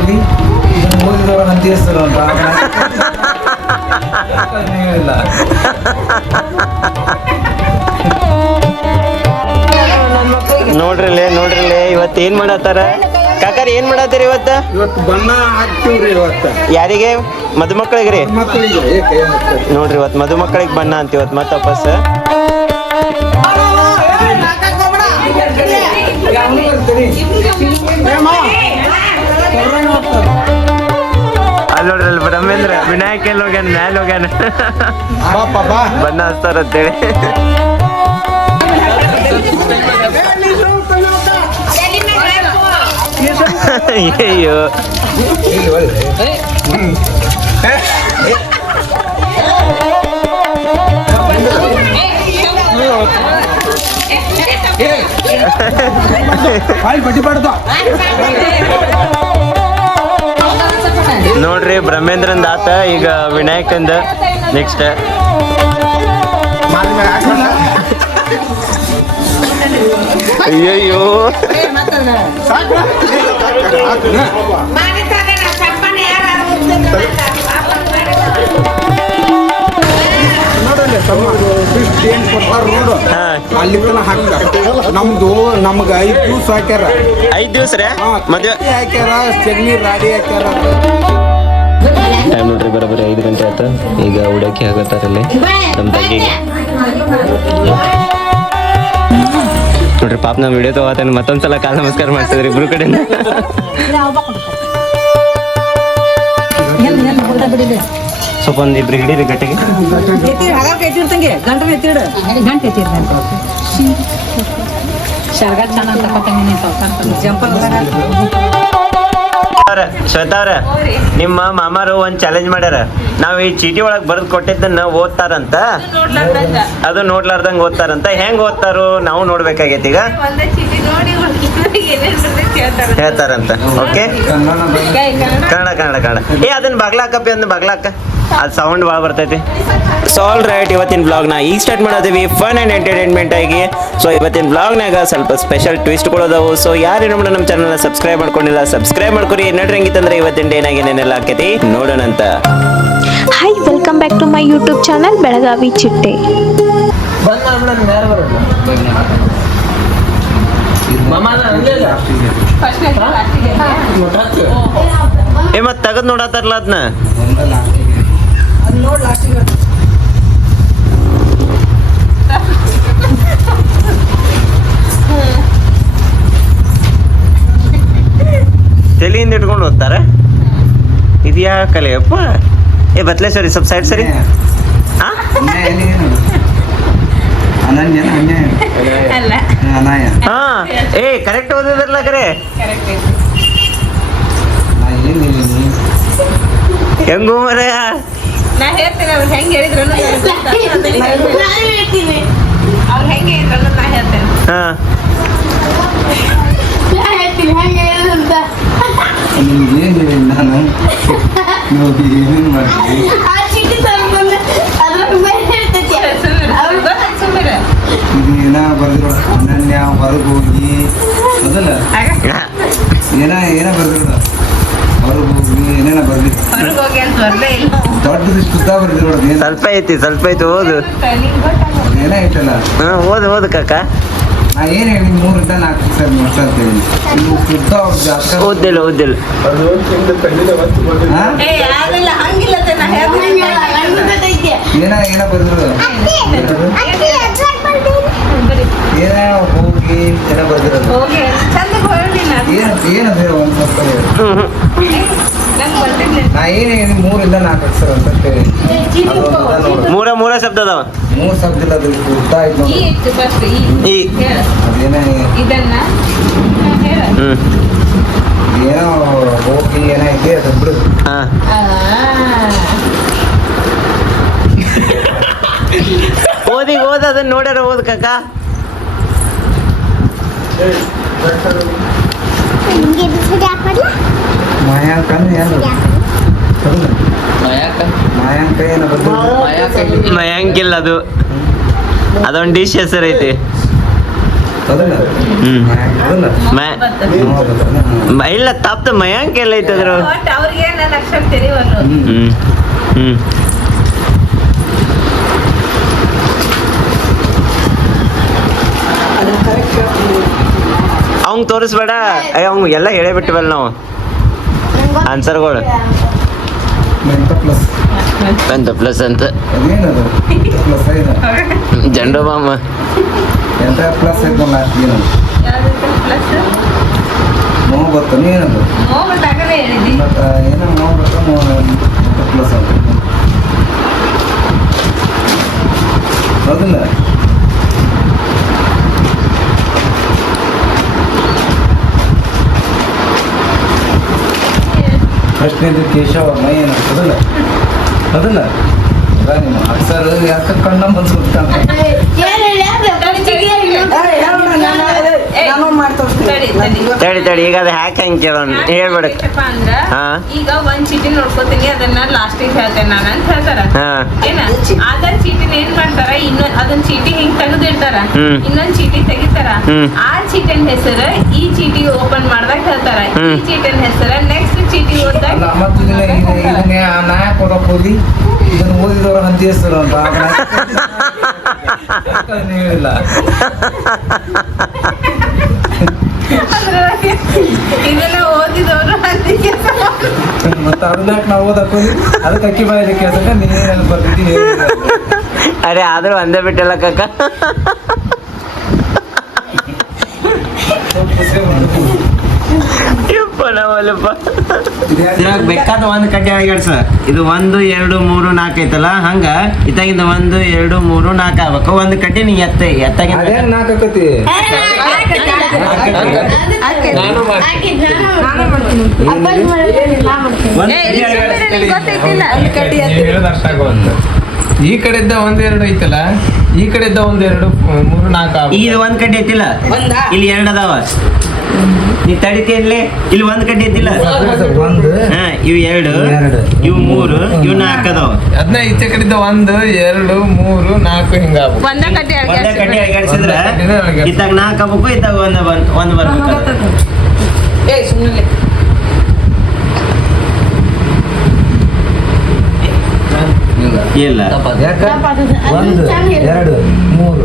ಓದಿ ಇದನ್ನು ಓದಿದವರು ನಾನು ತೀರಿಸ್ತಾರೆ ಅಂತ. ಹೇಳಿಲ್ಲ ನೋಡ್ರಿಲೆ ನೋಡ್ರಿಲೆ ಇವತ್ತು ಏನ್ ಮಾಡತ್ತಾರ? ಕಾಕಾರ ಏನ್ ಮಾಡತ್ತೀರಿ ಇವತ್ತ? ಇವತ್ತು ಬಣ್ಣ ಹಾಕ್ತೀವ್ರಿ ಇವತ್ತು. ಯಾರಿಗೆ? ಮದುಮಕ್ಕಳಿಗೆ ರೀ ನೋಡ್ರಿ ಇವತ್ತು ಮದುಮಕ್ಕಳಿಗೆ ಬಣ್ಣ ಅಂತ ಇವತ್ತು ಮತ್ತೆ ವಾಪಸ್. ಬ್ರಹ್ಮೇಂದ್ರ ವಿನಾಯಕ ಎಲ್ಲಿ ಹೋಗ್ಯಾನ ಮ್ಯಾಲ ಹೋಗ್ಯಾನ ಬಾಪ ಬಾ ಬಣ್ಣ ಹಚ್ತಾರ ಅಂತೇಳಿ ಅಯ್ಯೋ ಇಲ್ಲಿ ಒಳ್ಳೆ ಹಾಯ್ ಬಡ್ಡಿ ಬಾಡ್ದು ನೋಡ್ರಿ ಬ್ರಹ್ಮೇಂದ್ರಂದ ಆತ ಈಗ ವಿನಾಯಕಂದ ನೆಕ್ಸ್ಟ್ ಅಯ್ಯಯ್ಯೋ. ಅಲ್ಲಿ ತನ ಹಾಕ್ತಾರ ನಮ್ದು ನಮ್ಗ ಐದ್ ದಿವ್ಸ ಹಾಕ್ಯಾರ. ಐದ್ ದಿವ್ಸ ರೀ? ಹಾ, ಮದ್ವೆ ಕಟ್ಟಿ ಹಾಕ್ಯಾರ ಚಗ್ನಿ ರಾಡಿ ಹಾಕ್ಯಾರ. ಟೈಮ್ ನೋಡ್ರಿ ಬರೋಬ್ಬರಿ ಐದು ಗಂಟೆ ಆಯ್ತು. ಈಗ ಉಡಕ್ಕೆ ಆಗತ್ತಾರಲ್ಲಿ ನಮ್ಮ ತಂಗಿಗೆ. ನೋಡ್ರಿ ಪಾಪ ನಮ್ಮ ವಿಡಿಯೋ ತಗೋತಾನೆ. ಮತ್ತೊಂದ್ಸಲ ಕಾಲ ನಮಸ್ಕಾರ ಮಾಡ್ತಿದ್ರಿ ಇಬ್ರು ಕಡೆ ಸ್ವಲ್ಪ ಒಂದು ಇಬ್ರು ಹಿಡೀರಿ ಗಟ್ಟಿಗೆ. ಶರ್ಗ ಚೆನ್ನಾಗಿ ತಗೋತೀನಿ ಜಂಪಲ್ ಶ್ವೇತಾ ಅವ್ರ ನಿಮ್ಮ ಮಾಮಾರು ಒಂದ್ ಚಾಲೆಂಜ್ ಮಾಡ್ಯಾರ. ನಾವ್ ಈ ಚೀಟಿ ಒಳಗ್ ಬರ್ದ್ ಕೊಟ್ಟಿದ್ದನ್ನ ಓದ್ತಾರಂತ? ಅದು ನೋಡ್ಲಾರ್ದಂಗ ಓದ್ತಾರಂತ. ಹೆಂಗ್ ಓದ್ತಾರೋ ನಾವು ನೋಡ್ಬೇಕಾಗೈತಿ ಈಗ. ಹೇಳ್ತಾರಂತ. ಓಕೆ ಕನ್ನಡ ಕನ್ನಡ ಕನ್ನಡ. ಏ ಅದನ್ನ ಬಾಗ್ಲಾಕಪ್ಪಿ ಅಂದ್ ಬಗ್ಲಾಕ. ಅದು ಸೌಂಡ್ ಭಾಳ ಬರ್ತೈತಿ. ಸೊ ಆಲ್ ರೈಟ್ ಇವತ್ತಿನ ಬ್ಲಾಗ್ನ ಈಗ ಸ್ಟಾರ್ಟ್ ಮಾಡೋದೀವಿ ಫನ್ ಆ್ಯಂಡ್ ಎಂಟರ್ಟೈನ್ಮೆಂಟ್ ಆಗಿ. ಸೊ ಇವತ್ತಿನ ಬ್ಲಾಗ್ನಾಗ ಸ್ವಲ್ಪ ಸ್ಪೆಷಲ್ ಟ್ವಿಸ್ಟ್ಗಳದಾವು ಸೊ ಯಾರು ನಮ್ಮ ನಮ್ಮ ಚಾನಲ್ನ ಸಬ್ಸ್ಕ್ರೈಬ್ ಮಾಡ್ಕೊಂಡಿಲ್ಲ ಸಬ್ಸ್ಕ್ರೈಬ್ ಮಾಡ್ಕೊರಿ. ನೋಡ್ರಿ ಹೆಂಗಿತ್ತಂದ್ರೆ ಇವತ್ತಿನ ಡೇನಾಗ ಏನೇನೆಲ್ಲ ಆಕೈತಿ ನೋಡೋಣಂತ hi welcome back to my YouTube channel Belagavi Chitte ಏ ಮತ್ತೆ ತೆಗೆದು ನೋಡತ್ತಾರಲ್ಲ ಅದನ್ನ ತಲೆಯಿಂದ ಇಟ್ಕೊಂಡು ಓದ್ತಾರೆ ಇದ್ಯಾ ಕಲೆಯಪ್ಪ ಅಪ್ಪ ಏ ಬತ್ಲೆ ಸರಿ ಸ್ವಲ್ಪ ಸೈಡ್ ಸರಿ. ಹಾ ಅಲ್ಲ. ಹಾ ಏ ಕರೆಕ್ಟ್ ಓದಿದ್ರಲ್ಲ ಕರೆ. ಹೆಂಗು ಮರ? ಬರ್ದಿರೋ ಅನನ್ಯ ಹೊರಗೆ ಹೋಗಿ ಮೊದಲ ಏನ ಏನ ಬರ್ದಿರೋದ ಹೊರಗೆ ಹೋಗಿ ಏನೇನ ಬರ್ದಿ ಹೊರಗೆ ಹೋಗಿ ಅಂತ ಬರ್ಲೇ ಇಲ್ಲ ದೊಡ್ಡದಿಷ್ಟು ಉದ್ದ ಬರ್ದಿರೋದು ಏನ ಸ್ವಲ್ಪ ಐತಿ ಸ್ವಲ್ಪ ಐತಿ ಓದು ನಿಂಗೆ ಗೊತ್ತಾಗ ಏನ ಐತಲ್ಲ ಹಾ ಓದು ಓದು ಕಾಕ ನಾ ಏನ್ ಹೇಳಿ ಮೂರಿಂದ ನಾಲ್ಕು ಸರ್ ಮೋಸ್ಟ್ ಅಂತ ಹೇಳಿ ಇದು ಉದ್ದ ಜಾಸ್ತಿ ಓದಿಲ್ಲ ಓದಿಲ್ಲ ಹಾ? ಏ ಆಗಿಲ್ಲ ಹಂಗಿಲ್ಲ ಅಂತ ನಾ ಹೇಳ್ತೀನಿ ಏನ ಏನ ಬರ್ದಿರೋದು ಏನದ ಒಂದ್ ಸ್ವಲ್ಪ ನಾ ಮೂರಿಂದ ನಾಲ್ಕು ಅಕ್ಷರ ಅಂತ. ಮೂರ ಮೂರ ಶಬ್ದ ಅದಾವ. ಮೂರ್ ಶಬ್ದ ಇಲ್ಲ ಅದು ಉದ್ದ ಈ ಅದೇನ ಇದನ್ನ ಏನೋ ಅದು ಬಿಡು. ಹಾ. ಆ. ಓದಿ ಓದ ಅದನ್ನ ನೋಡ್ಯಾರ ಓದ್ ಕಾಕ. ಮಾಯಾಂಕ ಬರ್ದಿರೋದು ಮಯಾಂಕಿಲ್ಲ ಅದು. ಅದೊಂದು ಡಿಶ್ ಹೆಸರು ಐತಿ. ಅದಲ್ಲ ಹ್ಮ್. ಅದಲ್ಲ ಮ- ನೋಡ್ಬೇಕಲ್ಲ? ಮ- ಇಲ್ಲ ತಪ್ಪ ಮಯಾಂಕ್ ಎಲ್ಲ ಐತೆ ಅದ್ರ ಹ್ಮ್. ಹ್ಮ್. ಅವಂಗ್ ತೋರಿಸ್ಬೇಡ. ಅಯ್ಯ ಅವ್ನು ಎಲ್ಲ ಹೇಳೇ ಬಿಟ್ಟಿವಲ್ಲ ನಾವು. ಆನ್ಸರ್ಗಳು ಎಂತ ಪ್ಲಸ್ ಅಂತ. ಪ್ಲಸ್ ಅಂತ ಜಂಡು ಎಂತ ಪ್ಲಸ್ ಐದು ಲಾಸ್ಟ್ ಏನು ಯಾವ್ದು ಪ್ಲಸ್ ನೋವು ಗೊತ್ತು ಏನದು ನೋವು ತಗಲೇ ಹೇಳಿದ್ದಿ ಬಟ್ ಏನೋ ನೋವು ಗೊತ್ತು ಪ್ಲಸ್ ಅಂತ ಹೌದಿಲ್ಲ ಪ್ರಶ್ನೆದು ಕೇಶವ ಮೈ ಅದಲ್ಲ. ಅದಲ್ಲ. ಅದ ನಿಮ್ಮ ಅಕ್ಷರ ಯಾಕೆ ಕಣ್ಣ ಬಂದು ತಡಿ, ತಡಿ. ಈಗ ಅದು ಹ್ಯಾಕ್ ಹೆಂಗ್ ಕೇಳೋಣ? ಹೇಳ್ಬೇಡ. ಹಾ. ಈಗ ಒಂದ್ ಚೀಟಿ ನೋಡ್ಕೋತೀನಿ ಅದನ್ನ ಲಾಸ್ಟಿಗೆ ಹೇಳ್ತೇನೆ ನಾನು ಅಂತ ಹೇಳ್ತಾರ. ಏನ? ಅದನ್ ಚೀಟಿನ ಏನ್ ಮಾಡ್ತಾರ? ಇನ್ನೊಂದ್ ಅದನ್ ಚೀಟಿ ಹಿಂಗ್ ತೆಗೆದಿಡ್ತಾರ. ಇನ್ನೊಂದ್ ಚೀಟಿ ತೆಗಿತಾರ. ಆ ಚೀಟಿನ ಹೆಸರು ಈ ಚೀಟಿ ಓಪನ್ ಮಾಡ್ದಾಗ ಹೇಳ್ತಾರ. ಈ ಚೀಟನ್ ಹೆಸರು ನೆಕ್ಸ್ಟ್ ಚೀಟಿ ಓದ್ದಾಗ ಇದನ್ನ ಓದಿದವರು ಹಂತಿ ಹೆಸರು ಅಂತ. ಆ ಓದಿದವರು ಮತ್ತೆ ಅದನ್ನ ನಾವು ಓದಕ್ಕೆ ಅದಕ್ಕೆ ಅಕ್ಕಿ ಬಾಯಲ್ಲಿ ಕೇಳ್ಸಕ್ಕೆ ನೀನೇನು ಬರ್ತಿದ್ದೀನಿ ಅರೆ ಆದ್ರೂ ಒಂದೇ ಬಿಟ್ಟಲ್ಲ ಕಕ್ಕ ಇದ್ರಾಗ ಬೇಕಾದ ಒಂದು ಕಡ್ಡಿ ಸರ್. ಇದು ಒಂದು ಎರಡು ಮೂರು ನಾಲ್ಕು ಐತಲ್ಲ? ಹಂಗ? ಇತ್ತಾಗಿಂದ ಒಂದು ಎರಡು ಮೂರು ನಾಲ್ಕು ಆಗ್ಬೇಕು. ಒಂದು ಕಡ್ಡಿ ನೀ ಎತ್ತ ಎತ್ತಾಗಿಂದ ಅದೇನು ಅರ್ಥ ಆಗುವಂತ ಈ ಕಡೆಯಿಂದ ಒಂದೆರಡು ಐತಲ್ಲ? ಈ ಕಡೆಯಿಂದ ಒಂದೆರಡು ಮೂರು ನಾಲ್ಕು ಇದು ಒಂದ್ ಕಡ್ಡಿ ಐತಿಲ್ಲ? ಇಲ್ಲಿ ಎರಡು ಅದಾವ. ನೀ ತಡಿತಿ ಇಲ್ಲಿ ಒಂದು ಒಂದ್ ಕಡ್ಡಿ ಇದ್ದಿಲ್ಲ ಒಂದು. ಹಾ ಇವು ಎರಡು. ಎರಡು. ಇವು ಮೂರು ಇವು ನಾಲ್ಕು ಅದಾವ. ಅದನ್ನ ಈಚೆ ಕಡೆಯಿಂದ ಒಂದು ಎರಡು ಮೂರು ನಾಲ್ಕು ಹಿಂಗ ಒಂದ ಕಡ್ಡಿ ಒಂದೇ ಕಡ್ಡಿನ ಅಲ್ಗಾಡ್ಸು. ಇತ್ತಾಗ ನಾಲ್ಕು ಆಗ್ಬೇಕು ಇತ್ತಾಗ ಒಂದ್ ಬಂದ್ ಒಂದ್ ಬರ್ಬೇಕು ಇಲ್ಲ. ಯಾಕ? ಒಂದು ಎರಡು ಮೂರು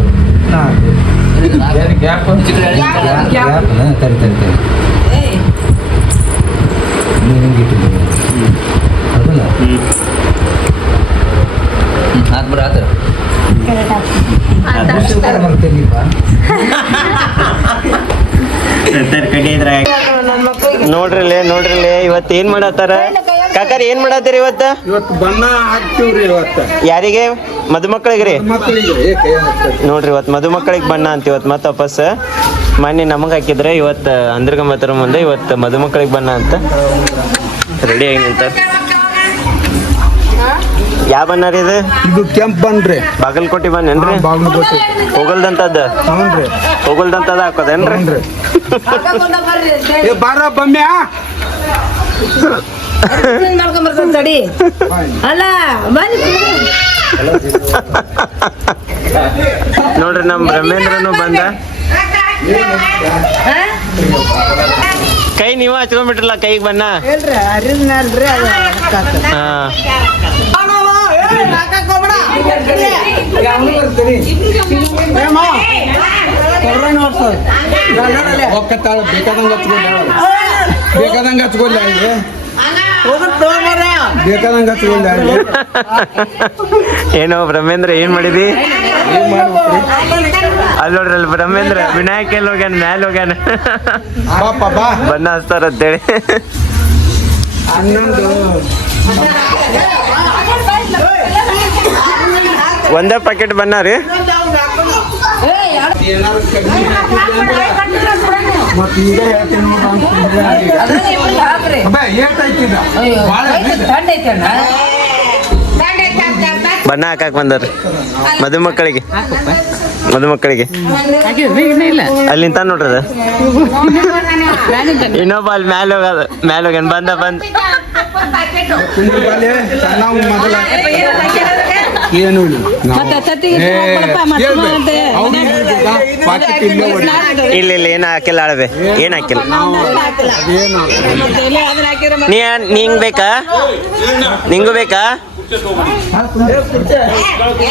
ನಾಲ್ಕು. ಕರಿ ಕರಿ ಕರಿ ನೀನು ಇಟ್ಟಿದ್ದೀನಿ ಅದಲ್ಲ ನೋಡ್ರಿಲೆ ನೋಡ್ರಿಲೆ ಇವತ್ತು ಏನ್ ಮಾಡತ್ತಾರ? ಕಾಕರ್ ಏನ್ ಮಾಡತ್ತೀರಿ ಇವತ್ತ? ಇವತ್ತು ಬಣ್ಣ ಹಾಕ್ತಿವ್ರಿ ಇವತ್ತು. ಯಾರಿಗೆ? ಮದುಮಕ್ಕಳಿಗೆ ರೀ ನೋಡ್ರಿ ಇವತ್ತು ಮದುಮಕ್ಕಳಿಗೆ ಬಣ್ಣ ಅಂತ ಇವತ್ತು ಮತ್ತೆ ವಾಪಸ್. ಮೊನ್ನೆ ನಮಗೆ ಹಾಕಿದ್ರೆ ಇವತ್ತು ಅಂದ್ರಗಂಬತ್ತರ ಮುಂದೆ ಇವತ್ತು ಮದುಮಕ್ಕಳಿಗೆ ಬಣ್ಣ ಅಂತ. ರೆಡಿ ಆಗಿ ನಿಂತ ಯಾವ ಬಣ್ಣ ರೀ ಇದು? ಇದು ಕೆಂಪ್ ಬನ್ರಿ ಬಾಗಲಕೋಟೆ ಬಣ್ಣ ಏನ್ರಿ? ಬಾಗ್ಲಕೋಟೆ. ಹೋಗಲ್ದಂತದ ಹ್ಞೂನ್ರಿ. ಹೋಗಲ್ದಂತದ ಹಾಕೋದೇನ್ರಿ ಏ ಬಾರ ಅಲ್ಲ ಬನ್ನಿ. ನೋಡ್ರಿ ನಮ್ಮ ಬ್ರಹ್ಮೇಂದ್ರನು ಬಂದ. ಕೈ ನೀವ ಹಚ್ಕೊಂಡ್ಬಿಟ್ರಲ್ಲ ಕೈಗೆ ಬಣ್ಣ ಹಾ. ಒಕ್ಕತ್ತಾಳ ಬೇಕಾದಂಗ ಹಚ್ಕೊಲ್ಲ ಬೇಕಾದಂಗ ಅಲ್ಲಿ ಏನೋ ಬ್ರಹ್ಮೇಂದ್ರ, ಏನ್ ಮಾಡಿದಿ? ಅಲ್ಲಿ ನೋಡ್ರಿ ಅಲ್ಲಿ ಬ್ರಹ್ಮೇಂದ್ರ, ವಿನಾಯಕ ಎಲ್ಲಿ ಹೋಗ್ಯಾನ, ಮ್ಯಾಲ ಹೋಗ್ಯಾನ? ಬಣ್ಣ ಹಚ್ತಾರ ಅಂತೇಳಿ ಒಂದೇ ಪ್ಯಾಕೆಟ್ ಬಣ್ಣ ರೀ. ಮತ್ತೆ ಈಗ ಹೇಳ್ತೀನಿ ನೋಡು ಅಂತಂದ್ರೆ ಅಬ್ಬಾ ಏಟ್ ಐತಿದ ಭಾಳ ಬಣ್ಣ ಹಾಕಕ್ ಬಂದರು. ಮದುಮಕ್ಕಳಿಗೆ. ಮದುಮಕ್ಕಳಿಗೆ. ಅಲ್ಲಿ ನಿಂತ ನೋಡ್ರಿ ಅದು? ಇನ್ನೊಬ್ಬ ಅಲ್ಲಿ ಮ್ಯಾಲ ಹೋಗದ. ಮ್ಯಾಲ ಹೋಗ್ಯಾನ ಬಂದ ಬಂದ. ಏನು ಇಲ್ಲ ಮತ್ತೆ ತತ್ತಿಗೆ ಮತ್ತೆ ಮತ್ತೆ ಇಲ್ಲೇ. ಇಲ್ಲ ಏನು ಹಾಕಿಲ್ಲ ಅಳವೆ ಏನು ಹಾಕಿಲ್ಲ ಏನು ಮತ್ತೆ ಎಲೆ ಅದನ್ನ ಹಾಕಿದ್ರೆ ನೀ ನಿಂಗ್ ಬೇಕಾ ನಿಂಗೂ ಬೇಕಾ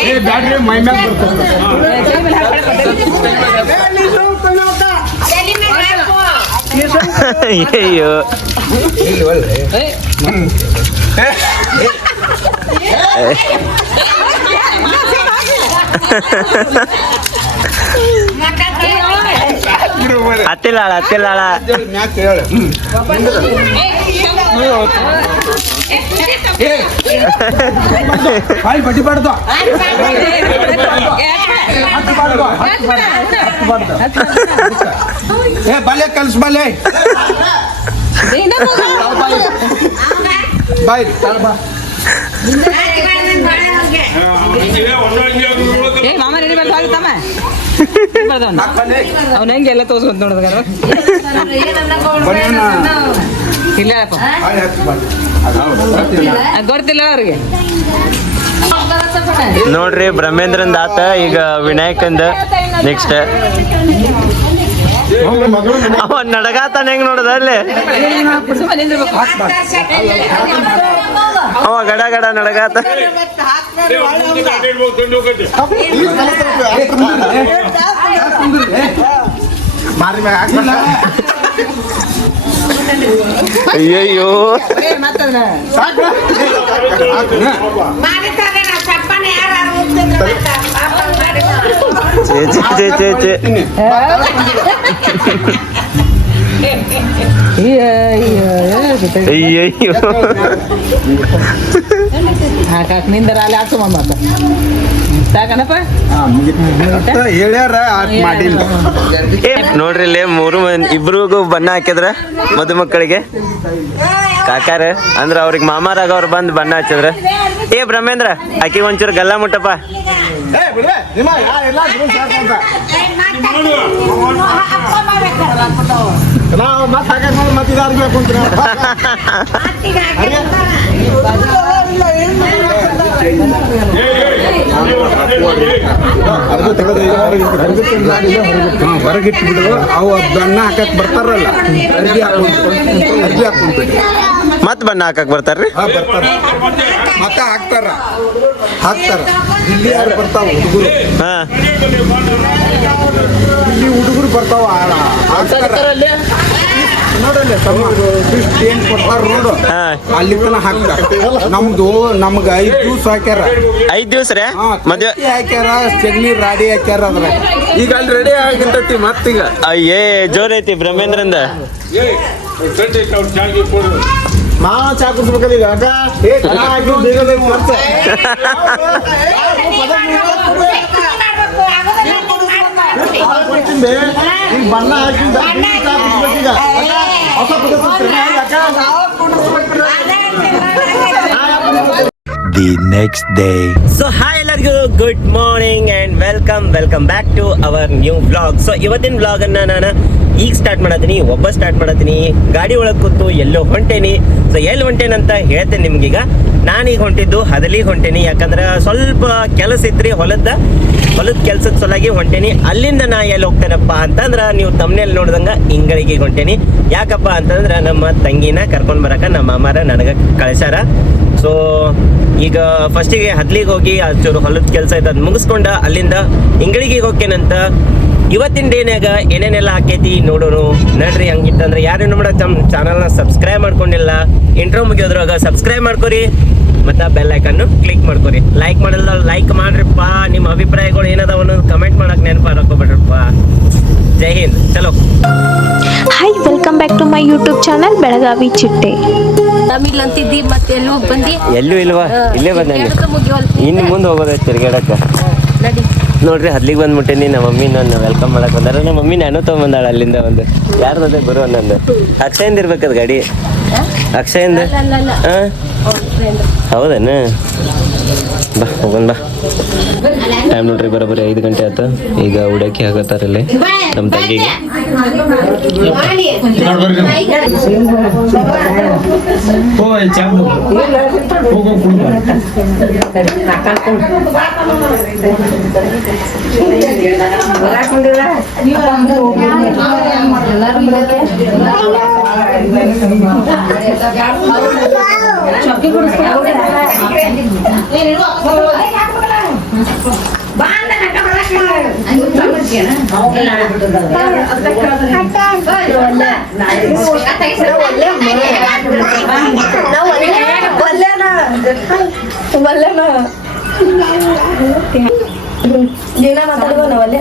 ಏ ಬ್ಯಾಡ್ರಿ ಮೈ ಮ್ಯಾಗ ಬರ್ತದೆ ಅಯ್ಯೋ ಹೇಳು ಬಾಯ್ ಬಡ್ಡಿ ಬಾಡ್ದು ಏ ಬಲ್ಲೆ ಕಲ್ಸ್ ಬಲ್ಲೆ. ಬಾಯ್ ಬಾ ಏ ಮಾಮ ರೆಡಿ ಬರ್ತಾ ತಮ್ಮ. ಅವ್ನ. ಹೆಂಗೆ ಎಲ್ಲ ತೋರ್ಸ್ಕೊಂತ ನೋಡಿದಾಗ ಬನ್ನಿ ಇಲ್ಲಪ್ಪ ಗೊತ್ತಿಲ್ಲ ಅವ್ರಿಗೆ. ನೋಡ್ರಿ ಬ್ರಹ್ಮೇಂದ್ರಂದ ಆತ ಈಗ ವಿನಾಯಕಂದ ನೆಕ್ಸ್ಟ್ ಅವ ನಡಗಾತಾನ ಹೆಂಗ್ ನೋಡದ ಅಲ್ಲಿ? ಅವ ಗಡ ಗಡ ನಡಗಾತ ಮಾರಿ ಮ್ಯಾಗ ಹಾಕ್ಬಿಡ. ಅಯ್ಯಯ್ಯೋ ಸಾಕು. ಹಾಕು. ಚೇ ಚೇ ಚೇ ಚೇ ಚೇ ಹಾಕಾಕ್ ನಿಂದರ ನೋಡ್ರಿ ಮೂರು ಇಬ್ರಿಗೂ ಬಣ್ಣ ಹಾಕಿದ್ರ ಮದುಮಕ್ಕಳಿಗೆ? ಕಾಕಾರ, ಅಂದ್ರ ಅವ್ರಿಗೆ ಮಾಮಾರಾಗ ಅವ್ರು ಬಂದು ಬಣ್ಣ ಹಚ್ಚಿದ್ರ. ಏ, ಬ್ರಹ್ಮೇಂದ್ರ ಆಕಿ ಒಂಚೂರು ಗಲ್ಲ ಮುಟ್ಟಪ್ಪ. ನಾವು ಮತ್ತೆ ಹಾಕಕ್ ನೋಡಿ ಮತ್ತೆ ಇದಾರ್ ಬೇಕು. ಹಾ, ಹೊರಗಿಟ್ಟು ಬಿಡು ಅವು ಬಣ್ಣ ಹಾಕಕ್ ಬರ್ತಾರಲ್ಲ ಅರ್ಜಿ ಹಾಕೊಂಡು ಅರ್ಜಿ ಹಾಕೊಂತ ಮತ್ ಬಣ್ಣ ಹಾಕಕ್ ಬರ್ತಾರ್ರಿ? ಹಾ ಬರ್ತಾರ. ಮತ್ತ ಹಾಕ್ತಾರ. ಹಾಕ್ತಾರ. ಇಲ್ಲಿ ಯಾರು ಬರ್ತಾವ? ಹುಡುಗರು. ಹಾ. ಇಲ್ಲಿ ಹುಡುಗರು ಬರ್ತಾವ. ಹಾಕ್ತಾರ. ನೋಡಲ್ಲ ತಮ್ಮ ಫಿಸ್ಟ್ ಏನ್ ಕೊಡ್ತಾರ ನೋಡು. ಹಾ. ಅಲ್ಲಿ ತನ ಹಾಕ್ತಾರ. ನಮ್ದು ನಮ್ಗ ಐದ್ ದಿವ್ಸ ಹಾಕ್ಯಾರ. ಐದ್ ದಿವ್ಸ ರೀ? ಹಾ, ಮದ್ವೆ ತತ್ತಿ ಹಾಕ್ಯಾರ ಚಗ್ನಿ ರಾಡಿ ಹಾಕ್ಯಾರ ಅದ್ರ ಈಗ ಅಲ್ಲಿ ರೆಡಿ ಆಗಿರ್ತೈತಿ ಮತ್ತೀಗ. ಅಯ್ಯೇ ಜೋರ್ ಐತಿ ಬ್ರಹ್ಮೇಂದ್ರಂದ. ಮಾವ ಚಾ ಕುಡ್ಸ್ಬೇಕಲ್ಲ ಈಗ ಅಕ್ಕ. ಈಗ ಬಣ್ಣ ಹಾಕಿಂದ ಚಾ ಕುಡ್ಸ್ಬೇಕೀಗ ಹೊಸ ಅಕ್ಕ the next day. So hi ಎಲ್ಲರಿಗೂ good morning and welcome welcome back to our new blog so ಇವತ್ತಿನ ವ್ಲಾಗನ್ನು ನಾನು ಈಗ ಸ್ಟಾರ್ಟ್ ಮಾಡತ್ತೀನಿ ಒಬ್ಬ ಸ್ಟಾರ್ಟ್ ಮಾಡತ್ತೀನಿ ಗಾಡಿ ಒಳಗೆ ಕೂತು ಎಲ್ಲೋ ಹೊಂಟೇನಿ. ಸೊ ಎಲ್ಲಿ ಹೊಂಟೇನಂತ ಹೇಳ್ತೇನೆ ನಿಮ್ಗೀಗ. ನಾನೀಗ ಹೊಂಟಿದ್ದು ಹದಲಿಗೆ ಹೊಂಟೇನಿ. ಯಾಕಂದ್ರೆ ಸ್ವಲ್ಪ ಕೆಲಸ ಇತ್ರಿ ಹೊಲದ ಹೊಲದ ಕೆಲಸದ ಸಲುವಾಗಿ ಹೊಂಟೇನಿ. ಅಲ್ಲಿಂದ ನಾ ಎಲ್ಲಿ ಹೋಗ್ತೇನಪ್ಪ ಅಂತಂದ್ರೆ ನೀವು ತಮ್ಮನೇಲಿ ನೋಡ್ದಂಗೆ ಇಂಗಳಿಗೆ ಹೊಂಟೇನಿ. ಯಾಕಪ್ಪ ಅಂತಂದ್ರೆ ನಮ್ಮ ತಂಗಿನ ಕರ್ಕೊಂಡು ಬರಕ ನಮ್ಮ ಅಮ್ಮಾರ ನನಗೆ ಕಳಿಸ್ಯಾರ. ಸೊ ಈಗ ಫಸ್ಟಿಗೆ ಹದ್ಲಿಗೆ ಹೋಗಿ ಚೂರು ಹೊಲದ ಕೆಲಸ ಐತೆ ಅದು ಮುಗಿಸ್ಕೊಂಡು ಅಲ್ಲಿಂದ ಇಂಗಳಿಗೆ ಹೋಗ್ತೇನಂತ ಇವತ್ತಿನ ಡೇನ್ಯಾಗ ಏನೇನೆಲ್ಲ ಆಕೈತಿ ನೋಡೋಣ ನಡ್ರಿ ಹಂಗಿತ್ತಂದ್ರೆ ಯಾರು ನಮ್ಮ ತಮ್ಮ ಚಾನಲ್ನ ಸಬ್ಸ್ಕ್ರೈಬ್ ಮಾಡ್ಕೊಂಡಿಲ್ಲ ಇಂಟ್ರೋ ಮುಗಿಯೋದ್ರಾಗ ಸಬ್ಸ್ಕ್ರೈಬ್ ಮಾಡ್ಕೊರಿ ಮತ್ತು ಬೆಲ್ ಐಕನ್ನು ಕ್ಲಿಕ್ ಮಾಡ್ಕೊರಿ. ಲೈಕ್ ಮಾಡಲ್ಲ ಲೈಕ್ ಮಾಡ್ರಿಪ್ಪ. ನಿಮ್ಮ ಅಭಿಪ್ರಾಯಗಳು ಏನದಾವ ಅನ್ನೋದು ಕಮೆಂಟ್ ಮಾಡಕ್ಕೆ ನೆನಪು ಹಾಕೋಬೇಡ್ರಪ್ಪ ಜೈ ಹಿಂದ್. ಚಲೋ. Hi welcome back to my YouTube channel Belagavi Chitte Tamil ಅಂತಿದ್ದಿ ಮತ್ತೆ ಎಲ್ಲೂ ಬಂದಿ? ಎಲ್ಲೂ ಇಲ್ವಾ? ಇಲ್ಲೇ ಬಂದ ಇನ್ನು ಮುಂದೆ ಹೋಗೋದೈತೆ ತಿರ್ಗಾಡಕ್ಕೆ ನಡಿ. ನೋಡ್ರಿ ಹದ್ಲಿಗೆ ಬಂದ್ಬಿಟ್ಟೇನಿ. ನಮ್ಮ ಮಮ್ಮಿ ನನ್ನ ವೆಲ್ಕಮ್ ಮಾಡಕ್ ಬಂದಾರ. ನಮ್ಮ ಮಮ್ಮಿ ನಾನು ತಗೊಂಬಂದಾಳ ಅಲ್ಲಿಂದ ಒಂದು. ಯಾರ್ದದೆ ಬರು ಅನ್ನೊಂದು? ಅಕ್ಷಯಿಂದ ಇರ್ಬೇಕದು ಗಾಡಿ. ಅಕ್ಷಯಿಂದ. ಹೌದೇನ? ಬಾ ಹೋಗೋಣ ಬಾ. ಟೈಮ್ ನೋಡ್ರಿ ಬರೋಬ್ಬರಿ ಐದು ಗಂಟೆ ಆಯ್ತು ಈಗ ಉಡಕ್ಕೆ ಆಗತ್ತಾರಲ್ಲಿ ನಮ್ಮ ತಂಗಿಗೆ. ದಿನ ಮಾತಾಡುವ ನಾವಲ್ಲೇ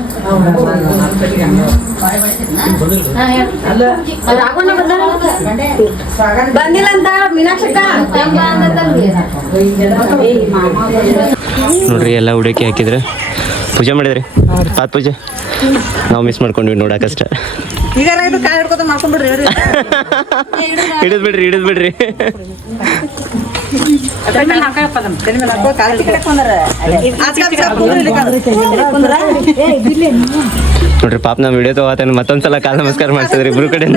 ಮೀನಾಕ್ಷಕ್ಕ ನೋಡ್ರಿ ಎಲ್ಲ ಹುಡುಕಿ ಹಾಕಿದ್ರೆ. ಪೂಜೆ ಮಾಡಿದ್ರಿ? ಆತ್ ಪೂಜೆ? ನಾವು ಮಿಸ್ ಮಾಡ್ಕೊಂಡ್ವಿ ನೋಡಕ್ಕಷ್ಟ ಹಿಡಿದ್ ಬಿಡ್ರಿ ಹಿಡಿದ್ ಬಿಡ್ರಿ. ನೋಡ್ರಿ ಪಾಪ ನಮ್ಮ ವಿಡಿಯೋ ತಗೋತಾನೆ ಮತ್ತೊಂದ್ಸಲ ಕಾಲ ನಮಸ್ಕಾರ ಮಾಡ್ತಿದ್ರಿ ಇಬ್ರು ಕಡೆ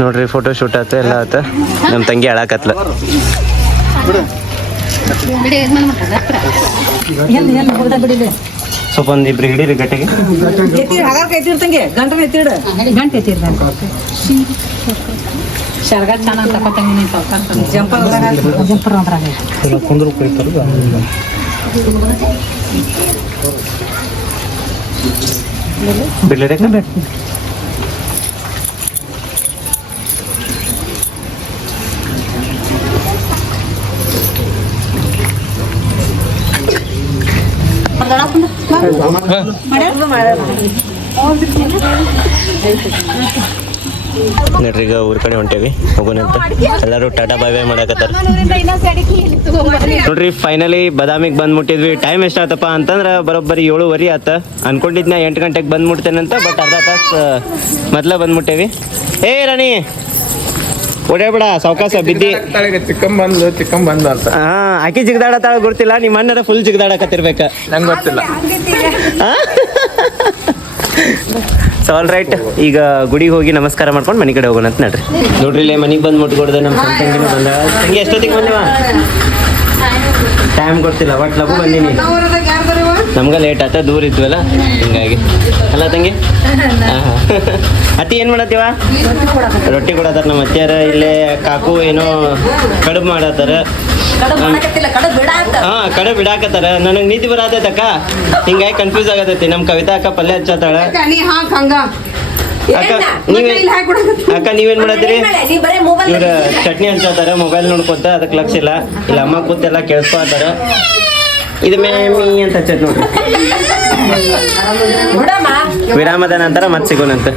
ನೋಡ್ರಿ ಫೋಟೋ ಶೂಟ್ ಆತ ಎಲ್ಲ ಆತ. ನಮ್ಮ ತಂಗಿ ಅಳಾಕತ್ಲ. ಸ್ವಲ್ಪ ಒಂದ್ ಇಬ್ರು ಹಿಡೀರಿ ಗಟ್ಟಿಗೆ. ಎತ್ತಿರ್ತಂಗೆ ಗಂಟನ ಎತ್ತಿಡ ಗಂಟೆ ಎತ್ತಿರ ಶರ್ಗ ಚೆನ್ನಾಗಿ ತಗೋತಂಗಿ ಜಂಪರ್ ಜಂಪರ್ ಅದ್ರಾಗ ಬಿಡ್ಲಿರಿ? ನೋಡ್ರಿ, ಈಗ ಊರ್ ಕಡೆ ಹೊಂಟೇವಿ ಹೋಗೋಣಂತ ಎಲ್ಲರೂ ಟಾಟಾ ಬಾಯ್ ಬಾಯ್ ಮಾಡಕತ್ತಾರ. ನೋಡ್ರಿ ಫೈನಲಿ ಬದಾಮಿಗೆ ಬಂದ್ ಮುಟ್ಟಿದ್ವಿ ಟೈಮ್ ಎಷ್ಟಾತಪ್ಪ ಅಂತಂದ್ರೆ ಬರೋಬ್ಬರಿ ಏಳುವರಿ ಆತ. ಅನ್ಕೊಂಡಿದ್ನ ಎಂಟು ಗಂಟೆಗೆ ಬಂದ್ ಮುಟ್ತೇನಂತ ಬಟ್ ಅರ್ಧ ತಾಸು ಮೊದ್ಲ ಬಂದ್ ಮುಟ್ಟೇವಿ ಏ, ರಾಣಿ! ಓಡಾಡ್ಬೇಡ ಸಾವಕಾಶ ಬಿದ್ದಿ. ಚಿಕ್ಕಂ ಬಂದು ಚಿಕ್ಕಂ ಬಂದು ಅಂತ. ಹಾ ಆಕಿ ಗೊತ್ತಿಲ್ಲ ನಿಮ್ಮ ಅಣ್ಣರ ಫುಲ್ ಜಿಗದಾಡಕತ್ತಿರ್ಬೇಕ. ನಂಗೆ ಗೊತ್ತಿಲ್ಲ. ಸೊ ಆಲ್ ರೈಟ್ ಈಗ ಗುಡಿಗೆ ಹೋಗಿ ನಮಸ್ಕಾರ ಮಾಡ್ಕೊಂಡು ಮನೆ ಕಡೆ ಹೋಗೋಣ ಅಂತ ನಡ್ರಿ. ನೋಡ್ರಿ ಇಲ್ಲೇ ಮನೆಗೆ ಬಂದು ಮುಟ್ಕೊಡ್ದೆ ನಮ್ಮ ಸಣ್ಣ ತಂಗಿನೂ ಬಂದ. ತಂಗಿ ಎಷ್ಟೊತ್ತಿಗೆ ಬಂದಿವ? ಟೈಮ್ ಗೊತ್ತಿಲ್ಲ ಬಟ್ ಲಘು ಬಂದೀನಿ. ನಮ್ಗೆ ಲೇಟ್ ಆತ ದೂರ ಇದ್ವಲ್ಲ? ಹಿಂಗಾಗಿ. ಅಲ್ಲ ತಂಗಿ? ಅತಿ ಏನು ಮಾಡತ್ತೀವ? ರೊಟ್ಟಿ ಕೊಡತ್ತಾರ ನಮ್ಮ ಅತ್ತಿಯಾರ ಇಲ್ಲೇ ಕಾಕು ಏನೋ ಕಡುಬು ಮಾಡತ್ತಾರ. ಹಾ ಕಡೆ ಬಿಡಾಕತ್ತಾರ. ನನಗೆ ನೀತಿ ಬರತೈತಕ್ಕ. ಹಿಂಗಾಗಿ ಕನ್ಫ್ಯೂಸ್ ಆಗತೈತಿ. ನಮ್ಮ ಕವಿತಾ ಅಕ್ಕ ಪಲ್ಯ ಹಚ್ಚತ್ತಾಳ ಅಕ್ಕ ನೀವೇ ಅಕ್ಕ ನೀವೇನ್ ಮಾಡತ್ತೀರಿ? ಇವ್ರ ಚಟ್ನಿ ಹಂಚತ್ತಾರ ಮೊಬೈಲ್ ನೋಡ್ಕೊತ ಅದಕ್ಕೆ ಲಕ್ಷ ಇಲ್ಲ. ಇಲ್ಲ ಅಮ್ಮ ಕೂತೆಲ್ಲ ಕೇಳಿಸ್ಕೊತಾರ. ಇದು ಮೇಮಿ ಮೀ ಅಂತ ಹಚ್ಚತ್ ನೋಡ್ರಿ. ವಿರಾಮದ ನಂತರ ಮತ್ತೆ ಸಿಗೋಣಂತ.